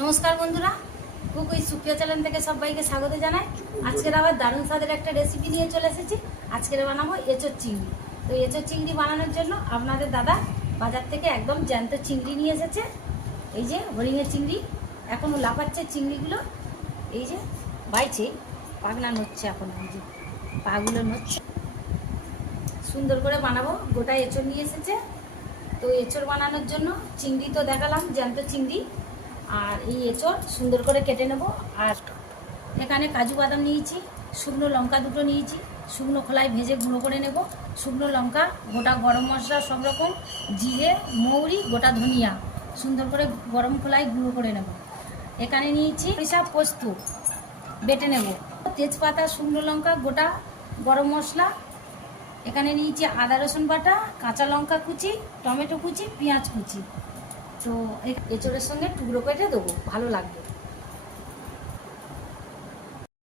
নমস্কার বন্ধুরা, cook with Supriya channel থেকে সবাইকে স্বাগত জানাই। আজকের আবার দারুণ স্বাদের একটা রেসিপি নিয়ে চলে এসেছি। আজকের বানাবো এঁচোড় চিংড়ি। তো এঁচোড় চিংড়ি বানানোর জন্য আপনাদের দাদা বাজার থেকে একদম জ্যান্ত চিংড়ি নিয়ে এসেছে। এই যে হরিণের চিংড়ি, এখনও লাফাচ্ছে চিংড়িগুলো। এই যে বাইছে, পাগনা নড়ছে, এখন এই যে পাগুলো নড়ছে। সুন্দর করে বানাবো, গোটা এঁচোড় নিয়ে এসেছে। তো এঁচোড় বানানোর জন্য চিংড়ি তো দেখালাম, জ্যান্ত চিংড়ি। আর এই এঁচোড় সুন্দর করে কেটে নেব। আর এখানে কাজু বাদাম নিয়েছি, শুকনো লঙ্কা দুটো নিয়েছি, শুকনো খোলায় ভেজে গুঁড়ো করে নেব। শুকনো লঙ্কা, গোটা গরম মশলা সব রকম, জিরে, মৌরি, গোটা ধনিয়া সুন্দর করে গরম খোলায় গুঁড়ো করে নেব। এখানে নিয়েছি সরিষা পোস্ত বেটে নেব, তেজপাতা, শুকনো লঙ্কা, গোটা গরম মশলা। এখানে নিয়েছি আদা রসুন বাটা, কাঁচা লঙ্কা কুচি, টমেটো কুচি, পেঁয়াজ কুচি। তো এঁচোড়ের সঙ্গে টুকরো কেটে দেবো, ভালো লাগবে।